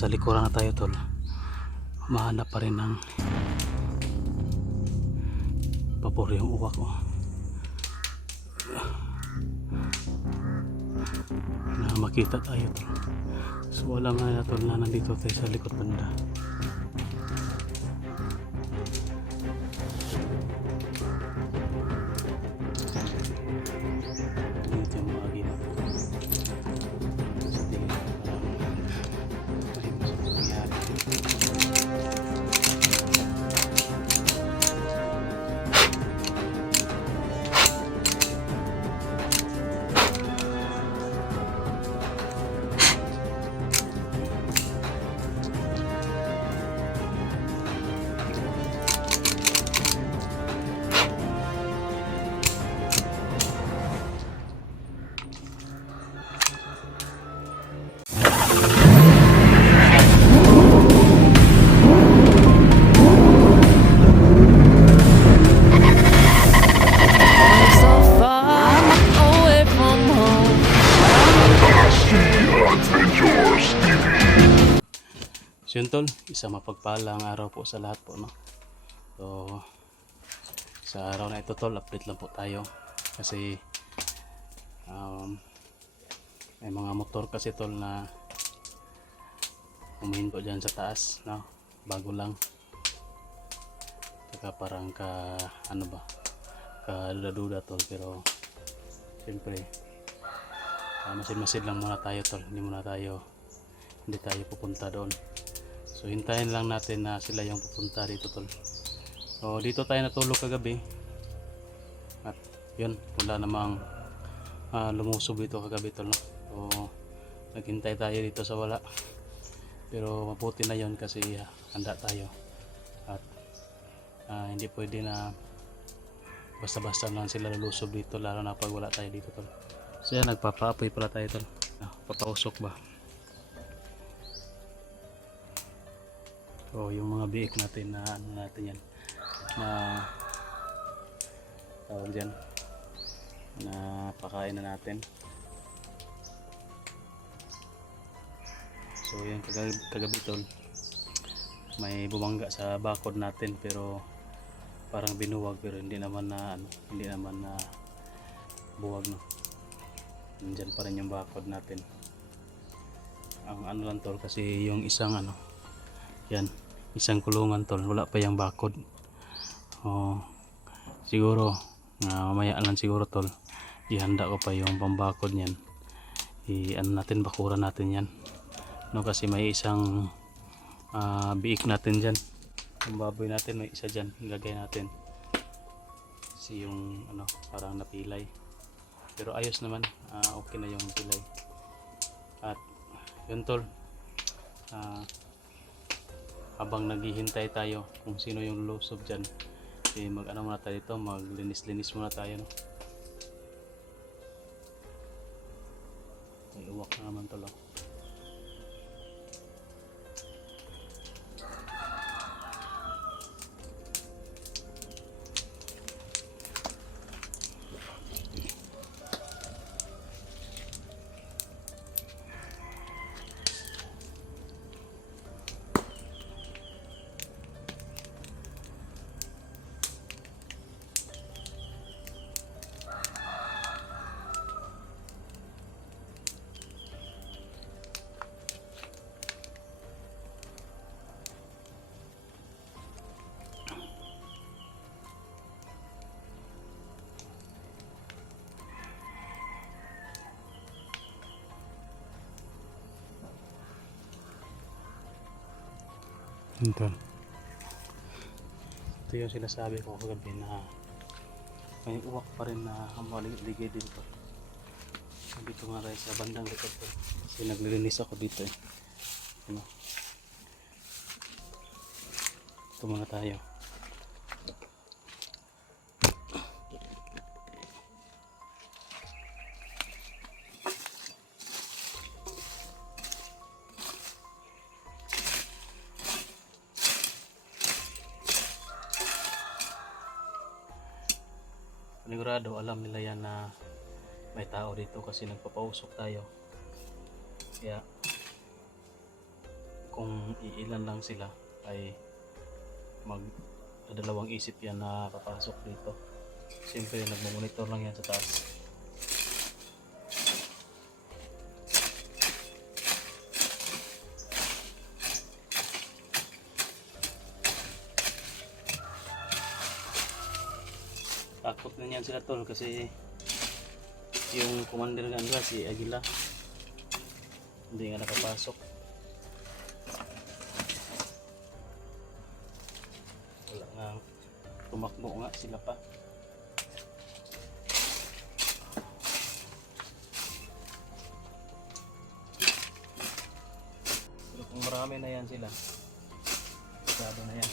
nasa likuran na tayo tol, mahanap pa rin ng pabor yung uwak ko na makita tayo tol. So alam nga na tol na nandito tayo sa likod banda. Dito yung mga ginagawa. Sa tingin ko parang may gusto nangyari. So far away from home. So yun tol, isang mapagpalang araw po sa lahat po, no? So sa araw na ito tol, update lang po tayo kasi may mga motor kasi tol na umihinto dyan sa taas, no? Bago lang, saka parang ka ano ba, kaduda tol, pero siyempre masid-masid lang muna tayo tol, hindi tayo pupunta doon. So hintayin lang natin na sila yung pupunta dito tol. So dito tayo natulog kagabi at yun, wala namang lumusob dito kagabi tol, no? So naghintay tayo dito sa wala, pero mabuti na yun kasi handa tayo at hindi pwede na basta-basta lang sila lulusob dito, lalo na pag wala tayo dito tol. So yan, nagpapaapoy pala tayo tol, papausok ba. So yung mga biik natin na ano natin yan, na tawag dyan, na pakain na natin. So yan, kagabi tol, may bumangga sa bakod natin pero parang binuwag, pero hindi naman na buwag, no. Nandyan pa rin yung bakod natin. Ang ano lang tol, kasi yung isang ano, yan, isang kulungan tol, wala pa yung bakod. Siguro mamaya lang siguro tol, ihanda ko pa yung pambakod niyan. Ano natin, bakuran natin yan, no, kasi may isang biik natin dyan, yung baboy natin, may isa dyan, ilagay natin. Kasi yung ano, parang napilay, pero ayos naman, okay na yung pilay. At yun tol, habang naghihintay tayo kung sino yung lulusob dyan, mag ano muna tayo dito, maglinis-linis muna tayo, no? May uwak na naman tol, oh. Ito yung sinasabi ko kagabi na may uwak pa rin na maligid dito. Dito nga tayo sa bandang likod ko, kasi naglilinis ako dito, eh. Ano? Ito muna tayo. Panigurado alam nila yan na may tao dito kasi nagpapausok tayo. Kaya kung iilan lang sila ay dalawang isip yan na papasok dito. Siyempre nagmamonitor lang yan sa taas. Takot na yan sila tol kasi yung commander nga nila si Aguila hindi nga nakapasok. Wala nga, tumakbo nga sila pa. Pero kung marami na yan sila, sigado na yan.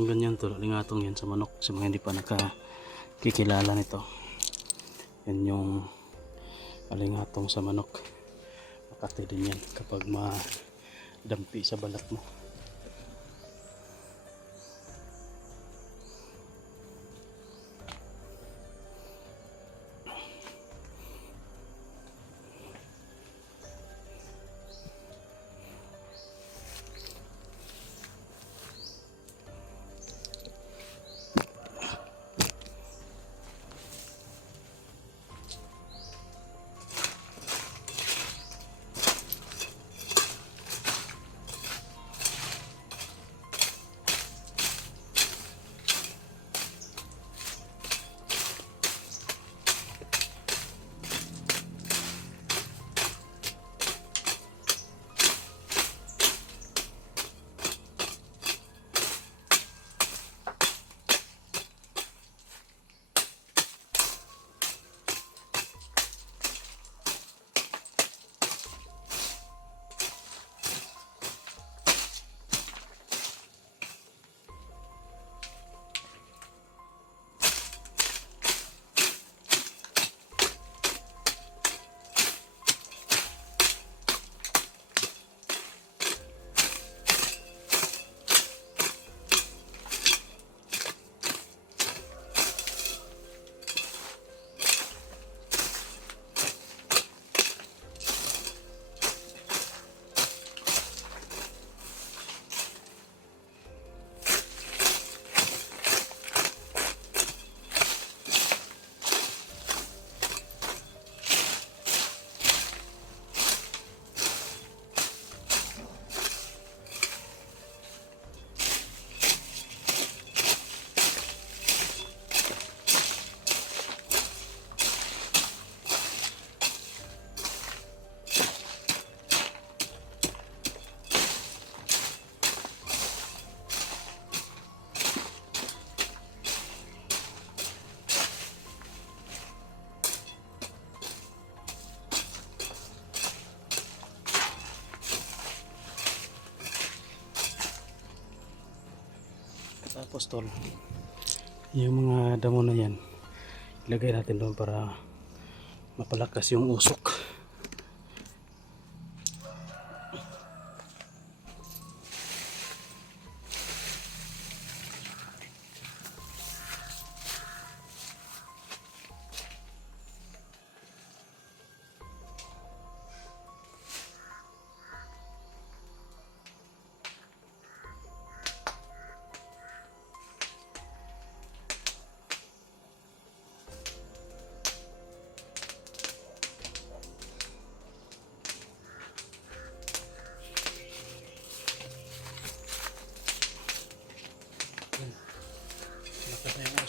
Itong ganyan to, lingatong yan sa manok, sa mga hindi pa nakakikilala nito. Yan yung alingatong sa manok. Makati din yan kapag madampi sa balat mo. Tapos tol, yung mga damo na yan ilagay natin doon para mapalakas yung usok.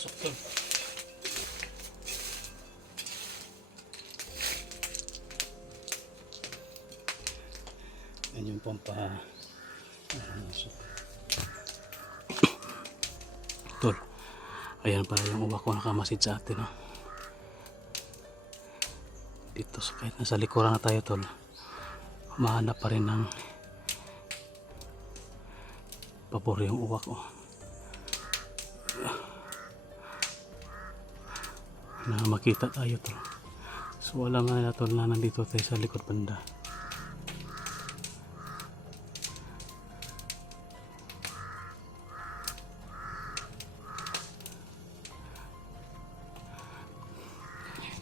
Pasok to. Yan yung pompa. Tol. Ayan pala yung uwak ko nakamasid sa atin. No? Dito kahit nasa likuran na tayo tol. Mahanap pa rin ng pabor yung uwak ko. Na makita tayo tol. So alam na nila tol na nandito tayo sa likod banda.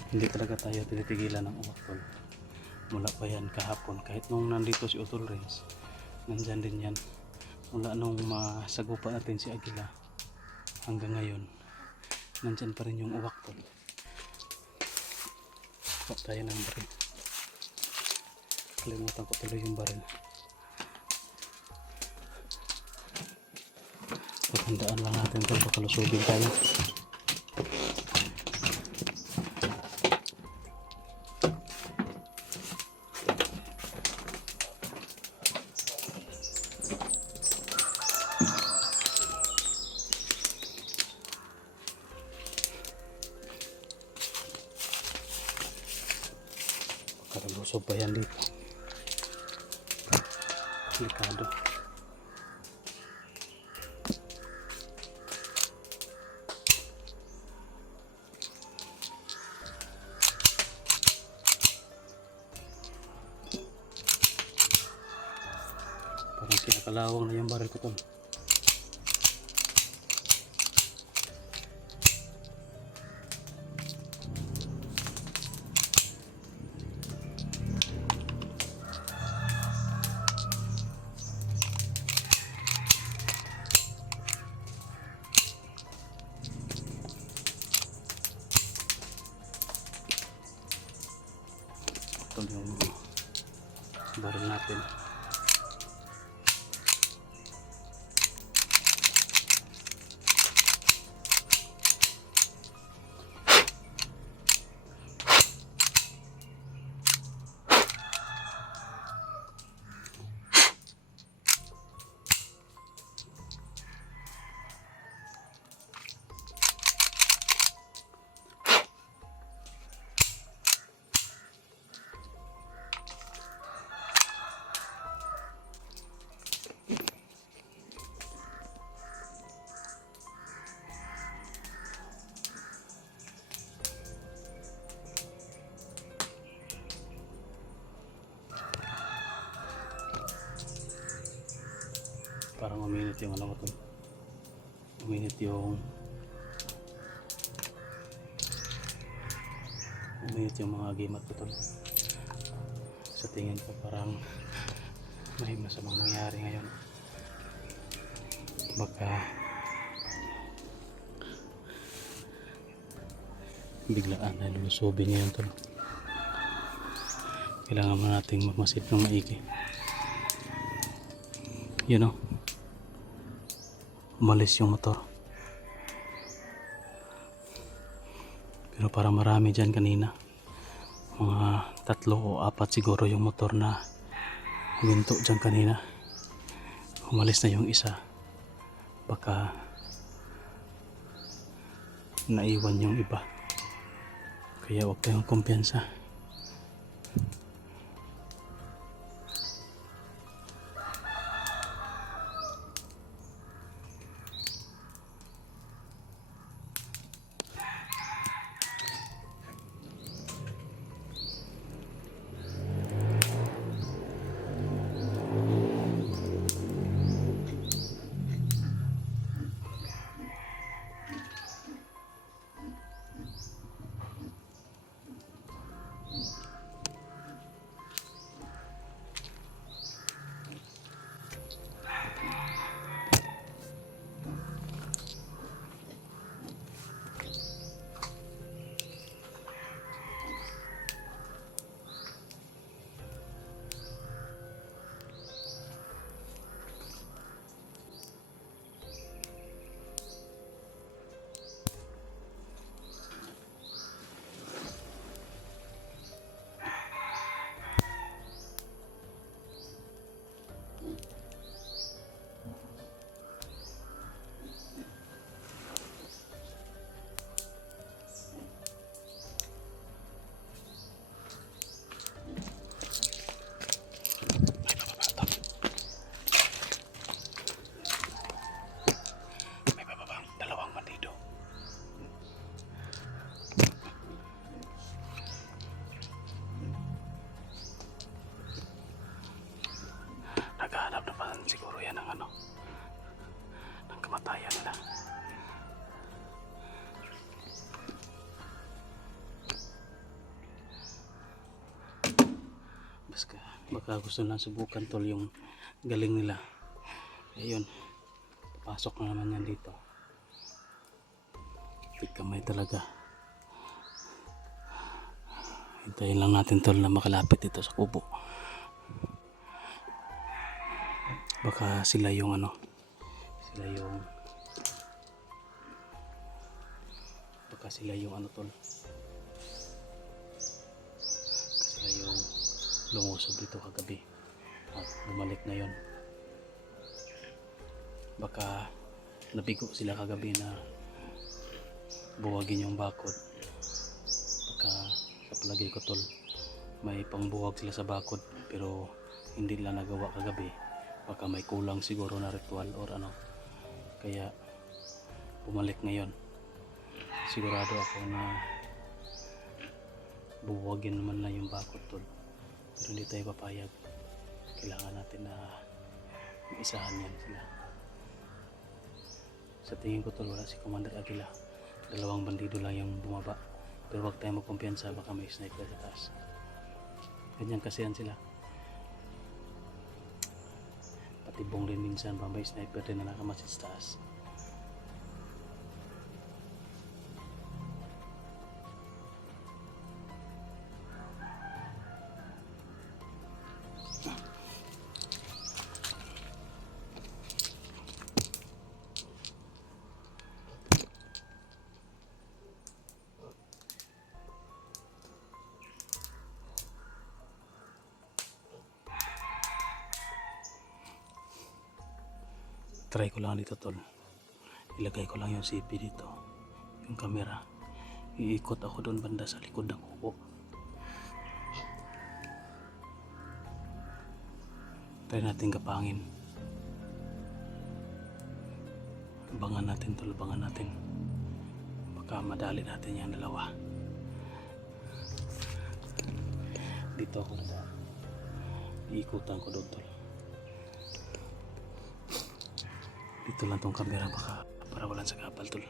Hindi talaga tayo tinitigilan ng uwak tol. Mula pa yan kahapon. Kahit nung nandito si Utol Renz, nandyan din yan. Mula nung masagupa natin si Agila hanggang ngayon, nandyan pa rin yung uwak tol. Kuha tayo ng baril. Kalimutan ko tuloy yung baril. Paghandaan lang natin tol, baka lusubin tayo. Lusob pa yan dito. Delikado. Parang kinakalawang na yung baril ko to. Ito yung baril natin. Parang uminit yung ano ko to. Uminit yung mga gimat ko to. Sa tingin ko parang may masamang mangyari ngayon. Baka biglaan na lulusubin niya yun to. Kailangan mo nating magmasid ng maigi. You know, umalis yung motor. Pero parang marami dyan kanina. Mga 3 o 4 siguro yung motor na huminto dyan kanina. Umalis na yung isa. Baka naiwan yung iba. Kaya huwag kayong kumpiyansa. Baka gusto lang subukan tol yung galing nila. Ayun. Pasok na naman yan dito. Tik kamay talaga. Hintayin lang natin tol na makalapit dito sa kubo. Baka sila yung ano. Baka sila yung ano tol. Sila yung lumusob dito kagabi at bumalik ngayon. Baka nabigo sila kagabi na buwagin yung bakod. Baka sa palagay ko tol, may pangbuwag sila sa bakod pero hindi nila nagawa kagabi. Baka may kulang siguro na ritual or ano, kaya bumalik ngayon. Sigurado ako na buwagin naman na yung bakod tol, pero hindi tayo papayag. Kailangan natin na isahan yan sila. Sa tingin ko tol, wala si Commander Aguila. 2 bandido lang yung bumaba, pero wag tayo magkumpiyansa, baka may sniper sa taas. Ganyan kasi yan sila. Pati bong rin minsan pa may sniper din na nakamasid sa taas. Try ko lang dito tol. Ilagay ko lang yung CP dito. Yung camera. Iikot ako doon banda sa likod ng kubo. Try natin kapangin. Abangan natin tol, abangan natin. Baka madali natin yung dalawa. Dito ako na. Iikutan ko doon tol. Dito lang tong camera baka para walang sagapal tol.